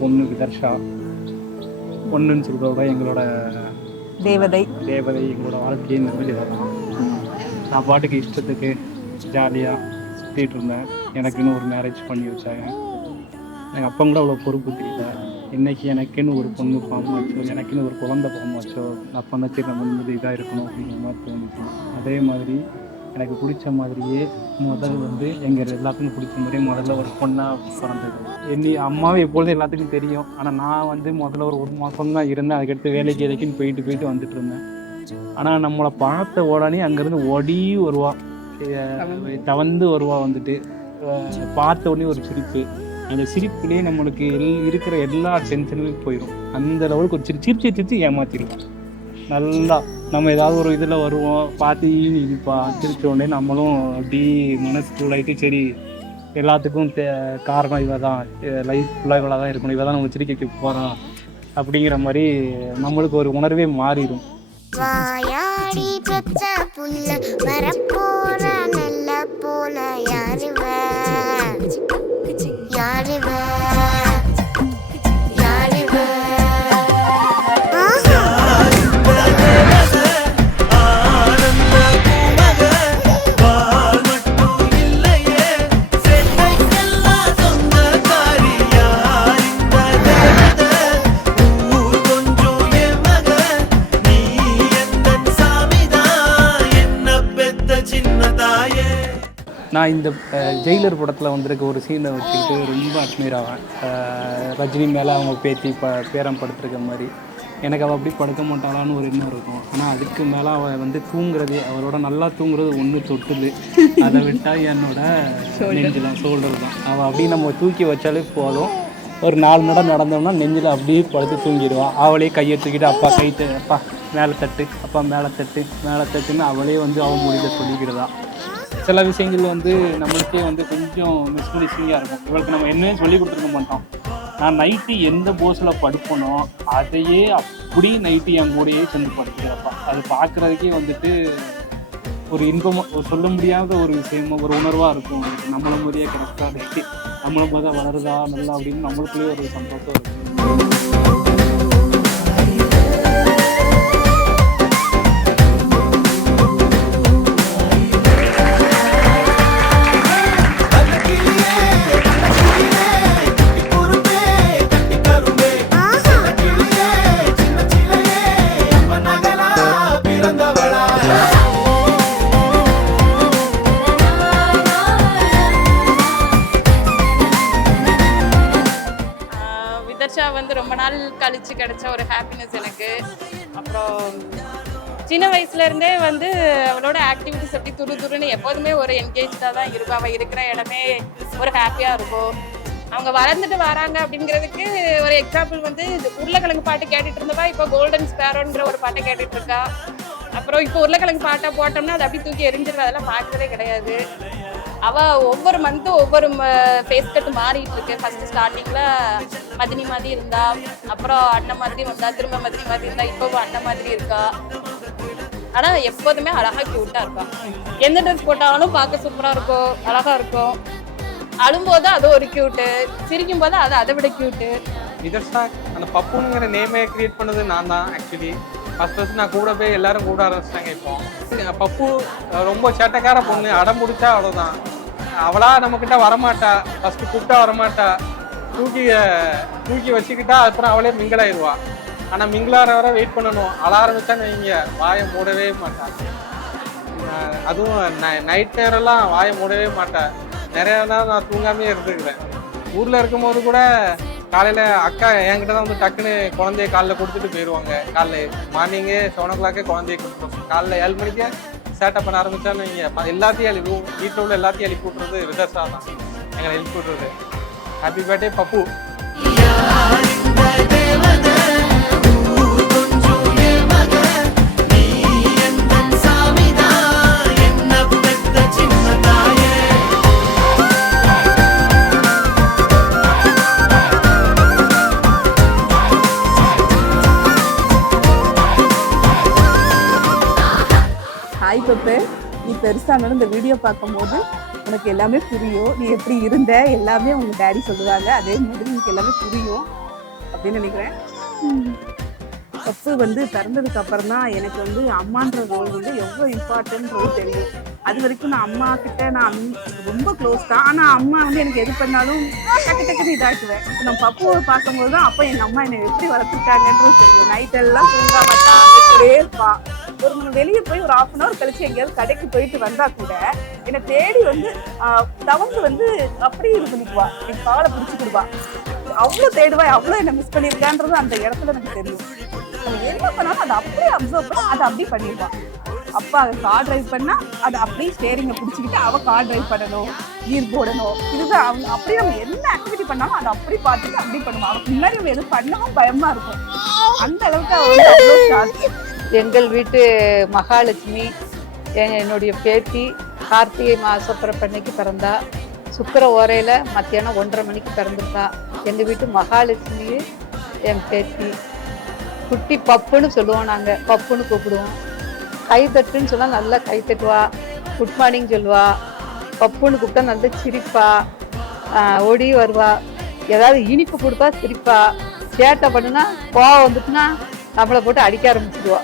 பொண்ணு விதர்ஷா. பொண்ணுன்னு சொல்கிறத விட எங்களோட தேவதை எங்களோட வாழ்க்கையை நிர்வகிதான். நான் பாட்டுக்கு இஷ்டத்துக்கு ஜாலியாக சுற்றிட்டு இருந்தேன். எனக்குன்னு ஒரு மேரேஜ் பண்ணி வச்சாங்க. எங்கள் அப்பா கூட அவ்வளோ பொறுப்பு தெரியல. இன்றைக்கி எனக்குன்னு ஒரு பொண்ணு பாம்பு எனக்குன்னு ஒரு குழந்தை பாம்பு அப்போ தான் சரி நம்ம வந்து இதாக இருக்கணும் அப்படிங்கிற மாதிரி தோணுச்சு. அதே மாதிரி எனக்கு பிடிச்ச மாதிரியே முதல் வந்து எங்கள் எல்லாத்துக்கும் பிடிச்ச மாதிரியே முதல்ல ஒரு பொண்ணாக பிறந்தது. அம்மாவை எப்பொழுதும் எல்லாத்துக்கும் தெரியும். ஆனால் நான் வந்து முதல்ல ஒரு மாதம் தான் இருந்தேன். அதுக்கடுத்து வேலைக்கு எதைக்குன்னு போயிட்டு வந்துட்டு இருந்தேன். ஆனால் நம்மளை பார்த்த உடனே அங்கேருந்து ஓடி வருவா, தவந்து வருவா. வந்துட்டு பார்த்த உடனே ஒரு சிரிப்பு. அந்த சிரிப்புலேயே நம்மளுக்கு இருக்கிற எல்லா டென்ஷனுமே போயிடும். அந்த லெவலுக்கு ஒரு சிரிச்சு ஏமாத்திடுவோம். நல்லா நம்ம ஏதாவது ஒரு இதில் வருவோம், பார்த்து இதுப்பா சிரிச்ச உடனே நம்மளும் அப்படி மனசு கூலாயிட்டு சரி எல்லாத்துக்கும் காரணம் இவ தான், லைஃப் ஃபுல்லாக இவளாக தான் இருக்கணும், இவ தான் நம்ம சிரிக்க போகிறோம் அப்படிங்கிற மாதிரி நம்மளுக்கு ஒரு உணர்வே மாறிடும். வாயாடி பெற்ற புள்ள வரப்போற நல்ல போல யாருவ யாருவ நான் இந்த ஜெயிலர் படத்தில் வந்திருக்க ஒரு சீனை வச்சுக்கிட்டு ரொம்ப அட்மையர் ஆவேன். ரஜினி மேலே அவங்க பேத்தி பேரம் படுத்துருக்க மாதிரி எனக்கு அவள் அப்படி படுக்க மாட்டாளான்னு ஒரு எண்ணம் இருக்கும். ஆனால் அதுக்கு மேலே அவள் வந்து தூங்குறது, அவளோட நல்லா தூங்குறது ஒன்று தொட்டுது. அதை விட்டால் என்னோட நெஞ்சில் ஷோல்டர் தான். அவள் அப்படியே நம்ம தூக்கி வச்சாலே போதும், ஒரு 4 நடம் நடந்தோம்னா நெஞ்சில் அப்படியே படுத்து தூங்கிடுவாள். அவளே கையை தூக்கிட்டு அப்பா அப்பா மேலே தட்டு, அப்பா மேலே தட்டுன்னு அவளே வந்து அவள் மொழியில சொல்லிக்கிடுதான். சில விஷயங்கள் வந்து நம்மளுக்கே வந்து கொஞ்சம் மிஸ்அண்டர்ஸ்டாண்டிங்காக இருக்கும். இவளுக்கு நம்ம என்னவே சொல்லி கொடுத்துருக்க மாட்டோம். நான் நைட்டு எந்த போஸில் படுப்பனோ அதையே அப்படி நைட்டு என் கூடயே சென்று படுத்துக்கிறப்பா. அது பார்க்குறதுக்கே வந்துட்டு ஒரு இன்பமாக, ஒரு சொல்ல முடியாத ஒரு விஷயமா, ஒரு உணர்வாக இருக்கும். நம்மள மாதிரியே கரெக்டாக இருக்கு, நம்மளை பார்த்தா வளருதா நல்லா அப்படின்னு நம்மளுக்குள்ளேயே ஒரு சந்தோஷம் இருக்கும். வந்து ரொம்ப நாள் கழிச்சு கிடைச்ச ஒரு ஹாப்பினஸ் எனக்கு. அப்புறம் சின்ன வயசுல இருந்தே வந்து அவளோட ஆக்டிவிட்டிஸ் எப்படி துருன்னு எப்போதுமே ஒரு என்கேஜாக தான் இருக்கும். அவள் இருக்கிற இடமே ஒரு ஹாப்பியாக இருக்கும். அவங்க வளர்ந்துட்டு வராங்க அப்படிங்கிறதுக்கு ஒரு எக்ஸாம்பிள் வந்து உருளைக்கிழங்கு பாட்டு கேட்டுட்டு இருந்தவா இப்போ கோல்டன் ஸ்பேரோன்ற ஒரு பாட்டை கேட்டுட்டு இருக்கா. அப்புறம் இப்போ உருளைக்கிழங்கு பாட்டை போட்டோம்னா அதை அப்படி தூக்கி எரிஞ்சிருவா. அதெல்லாம் பார்க்கறதே கிடையாது. அவள் ஒவ்வொரு மந்த்தும் ஒவ்வொரு ஃபேஸ் கட்டு மாறிட்டு இருக்கு. ஃபர்ஸ்ட் ஸ்டார்டிங்ல மதினி மாதிரி இருந்தா, அப்புறம் அண்ணன் மாதிரி வந்தா, திரும்ப மதினி மாதிரி இருந்தா, இப்போவும் அண்ணன் மாதிரி இருக்கா. ஆனா எப்போதுமே அழகா கியூட்டா இருக்கா. எந்த ட்ரெஸ் போட்டாலும் பார்க்க சூப்பரா இருக்கும், அழகா இருக்கும். அழும்போது அது ஒரு கியூட்டு, சிரிக்கும் போது அது அதை விட கியூட்டு. விதர்ஷா அந்த பப்புங்கிற நேமே கிரியேட் பண்ணது நான் தான். ஆக்சுவலி ஃபர்ஸ்ட் நான் கூட போய் எல்லாரும் கூட ஆரம்பிச்சிட்டாங்க. இப்போ பப்பு ரொம்ப சேட்டைக்கார பொண்ணு, அடம் பிடிச்சா அவ்வளோதான். அவளா நம்மக்கிட்ட வரமாட்டா, ஃபர்ஸ்ட் கூப்பிட்டா வரமாட்டா, தூக்கி வச்சுக்கிட்டா அப்புறம் அவளே மிங்கிளாயிடுவா. ஆனால் மிங்கிளார வர வெயிட் பண்ணணும். அழ ஆரம்பிச்சான்னு வைங்க வாயை மூடவே மாட்டா. அதுவும் நைட் நேரம்லாம் வாயை மூடவே மாட்டா. நிறையா தான் நான் தூங்காமே இருந்துக்கிறேன். ஊரில் இருக்கும்போது கூட காலையில் அக்கா என்கிட்ட தான் வந்து டக்குன்னு குழந்தைய காலைல கொடுத்துட்டு போயிடுவாங்க. காலைல மார்னிங்கே 7 o'clock குழந்தைய கொடுத்துருவோம். காலைல 7 மணிக்கே சேட்டை பண்ண ஆரம்பிச்சான்னு நீங்கள் எல்லாத்தையும் எழுப்புவோம். வீட்டில் உள்ள எல்லாத்தையும் எழுப்பி விட்றது விதர்ஷா தான் எங்களை எழுப்பி விட்றது. ஹாப்பி பர்த்டே பப்பு. ஹாய் பப்பு, நீ பெருசானாலும் இந்த வீடியோ பார்க்கும்போது உனக்கு எல்லாமே புரியும். நீ எப்படி இருந்த எல்லாமே உங்க டேடி சொல்லுவாங்க. அதே மாதிரி உனக்கு எல்லாமே புரியும். அப்படின்னு நினைக்கிறேன். பப்பு வந்து பிறந்ததுக்கு அப்புறம் தான் எனக்கு வந்து அம்மான்ற ரோல் வந்து எவ்வளோ இம்பார்ட்டன்ட்றது தெரியும். அது வரைக்கும் நான் அம்மா கிட்ட நான் ரொம்ப க்ளோஸ் தான். ஆனால் அம்மா வந்து எனக்கு எது பண்ணாலும் டக்கு டக்குன்னு இதாக்குவேன். இப்போ நான் பப்புவை பார்க்கும்போது தான் அப்போ எங்கள் அம்மா என்னை எப்படி வளர்த்துருக்காங்கன்றது தெரியும். நைட்டெல்லாம் தூங்க மாட்டா, அப்படியே இருப்பா. ஒரு நம்ம வெளியே போய் ஒரு 1/2 hour கழிச்சு எங்கேயாவது கடைக்கு போயிட்டு வந்தா கூட என்னை தேடி வந்து தவந்து வந்து அப்படியே இது பண்ணிக்குவா, எனக்கு பாவலை பிடிச்சிக்கிடுவா. அவ்வளோ தேடுவா, அவ்வளோ என்ன மிஸ் பண்ணியிருக்கான்றது அந்த இடத்துல எனக்கு தெரியும். நம்ம என்ன பண்ணாலும் அதை அப்படியே அப்சர்வ் பண்ணி அதை அப்படியே பண்ணிடுவான். அப்பா கார் டிரைவ் பண்ணா அதை அப்படியே ஸ்டேரிங்கை பிடிச்சிக்கிட்டு அவள் கார் டிரைவ் பண்ணணும், கீர் போடணும். இதுதான் அவங்க அப்படியே நம்ம என்ன ஆக்டிவிட்டி பண்ணாலும் அதை அப்படி பார்த்துட்டு அப்படி பண்ணுவோம். அவளுக்கு முன்னாடி நம்ம எதுவும் பண்ணவும் பயமா இருக்கும். அந்த அளவுக்கு அவள் வந்து அவ்வளோ ஷார்ட். எங்கள் வீட்டு மகாலட்சுமி என்னுடைய பேத்தி கார்த்திகை மாத பிறப்பன்னைக்கு பிறந்தா. சுக்கர ஓரையில் மத்தியானம் 1:30 மணிக்கு பிறந்திருக்கா. எங்கள் வீட்டு மகாலட்சுமி என் பேத்தி. குட்டி பப்புன்னு சொல்லுவோம், நாங்கள் பப்புன்னு கூப்பிடுவோம். கைத்தட்டுன்னு சொன்னால் நல்லா கை தட்டுவா, குட் மார்னிங் சொல்லுவா. பப்புன்னு கூப்பிட்டா நல்லா சிரிப்பா, ஓடி வருவா. ஏதாவது இனிப்பு கொடுத்தா சிரிப்பா. சேட்டை பண்ணுனா கோவம் வந்துட்டுனா நம்மளை போட்டு அடிக்க ஆரம்பிச்சிடுவா.